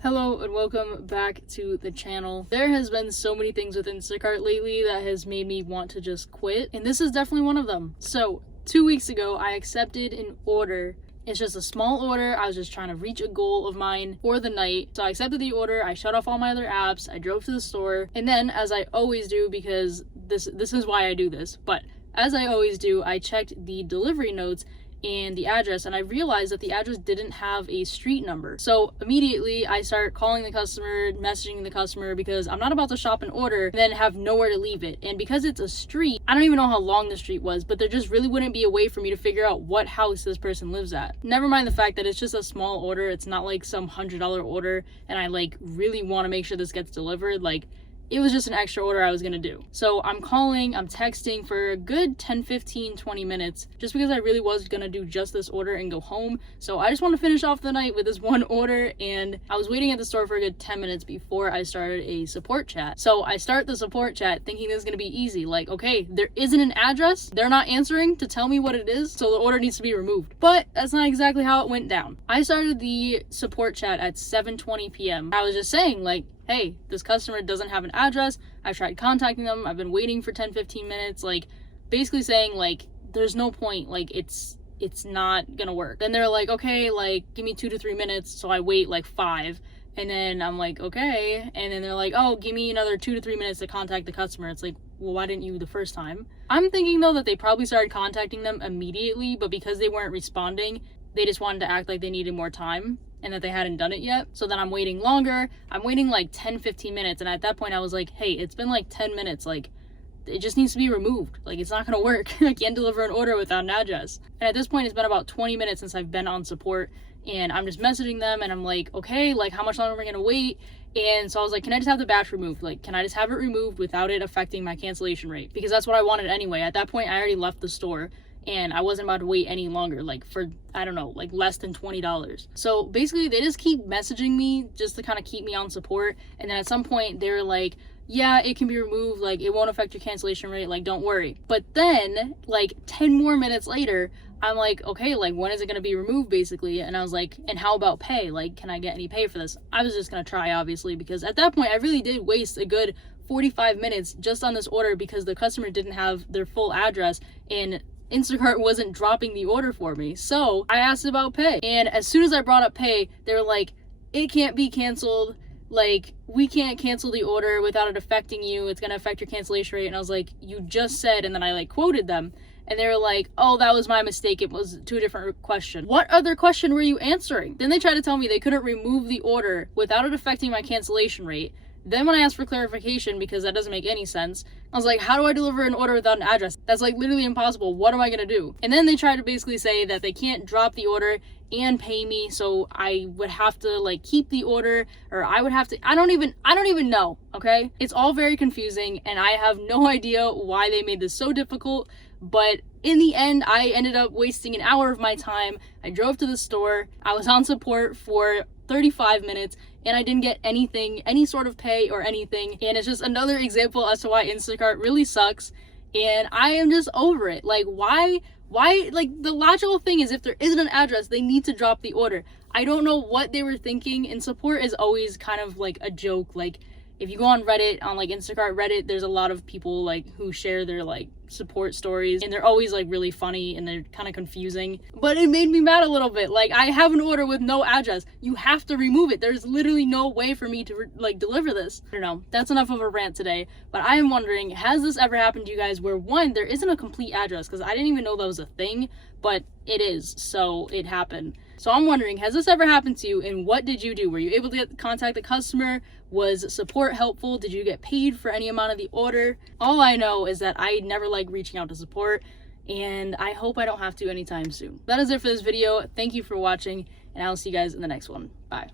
Hello and welcome back to the channel. There has been so many things with Instacart lately that has made me want to just quit, and this is definitely one of them. So 2 weeks ago, I accepted an order. It's just a small order. I was just trying to reach a goal of mine for the night. So I accepted the order, I shut off all my other apps, I drove to the store, and then, as I always do, because this is why I do this, but as I always do, I checked the delivery notes and the address, and I realized that the address didn't have a street number. So immediately I start calling the customer, messaging the customer, because I'm not about to shop an order and then have nowhere to leave it. And because it's a street, I don't even know how long the street was, but there just really wouldn't be a way for me to figure out what house this person lives at. Never mind the fact that it's just a small order. It's not like some $100 order and I really want to make sure this gets delivered. It was just an extra order I was gonna do. So I'm calling, I'm texting for a good 10, 15, 20 minutes, just because I really was gonna do just this order and go home. So I just want to finish off the night with this one order, and I was waiting at the store for a good 10 minutes before I started a support chat. So I start the support chat thinking this is gonna be easy. Okay, there isn't an address, they're not answering to tell me what it is, so the order needs to be removed. But that's not exactly how it went down. I started the support chat at 7:20 p.m. I was just saying, hey, this customer doesn't have an address. I've tried contacting them. I've been waiting for 10, 15 minutes. Basically saying, there's no point. It's not gonna work. Then they're like, okay, give me 2 to 3 minutes. So I wait 5. And then I'm like, okay. And then they're like, oh, give me another 2 to 3 minutes to contact the customer. It's like, well, why didn't you the first time? I'm thinking, though, that they probably started contacting them immediately, but because they weren't responding, they just wanted to act like they needed more time and that they hadn't done it yet. So then I'm waiting longer. I'm waiting 10, 15 minutes. And at that point I was like, hey, it's been 10 minutes. It just needs to be removed. It's not gonna work. I can't deliver an order without an address. And at this point, it's been about 20 minutes since I've been on support, and I'm just messaging them and I'm like, okay, how much longer am I gonna wait? And so I was like, can I just have the batch removed? Can I just have it removed without it affecting my cancellation rate? Because that's what I wanted anyway. At that point, I already left the store and I wasn't about to wait any longer, for, I don't know, less than $20. So basically, they just keep messaging me just to kind of keep me on support. And then at some point, they're like, yeah, it can be removed, it won't affect your cancellation rate, don't worry. But then, 10 more minutes later, I'm like, okay, when is it gonna be removed, basically? And I was like, and how about pay? Can I get any pay for this? I was just gonna try, obviously, because at that point, I really did waste a good 45 minutes just on this order because the customer didn't have their full address and Instacart wasn't dropping the order for me. So I asked about pay. And as soon as I brought up pay, they were like, it can't be canceled. We can't cancel the order without it affecting you. It's going to affect your cancellation rate. And I was like, you just said, and then I quoted them. And they were like, oh, that was my mistake. It was to a different question. What other question were you answering? Then they tried to tell me they couldn't remove the order without it affecting my cancellation rate. Then when I asked for clarification, because that doesn't make any sense, I was like, how do I deliver an order without an address? That's literally impossible. What am I gonna do? And then they tried to basically say that they can't drop the order and pay me, so I would have to keep the order, or I would have to, I don't even know, okay? It's all very confusing and I have no idea why they made this so difficult, but in the end, I ended up wasting an hour of my time. I drove to the store, I was on support for 35 minutes, and I didn't get anything, any sort of pay or anything. And it's just another example as to why Instacart really sucks. And I am just over it. Why, the logical thing is if there isn't an address, they need to drop the order. I don't know what they were thinking, and support is always kind of a joke. If you go on Reddit, on Instacart Reddit, there's a lot of people who share their support stories, and they're always really funny and they're kind of confusing. But it made me mad a little bit. I have an order with no address. You have to remove it. There's literally no way for me to deliver this. I don't know. That's enough of a rant today. But I am wondering, has this ever happened to you guys where one, there isn't a complete address? Because I didn't even know that was a thing, but it is. So it happened. So I'm wondering, has this ever happened to you, and what did you do? Were you able to contact the customer? Was support helpful? Did you get paid for any amount of the order? All I know is that I never like reaching out to support, and I hope I don't have to anytime soon. That is it for this video. Thank you for watching, and I'll see you guys in the next one. Bye.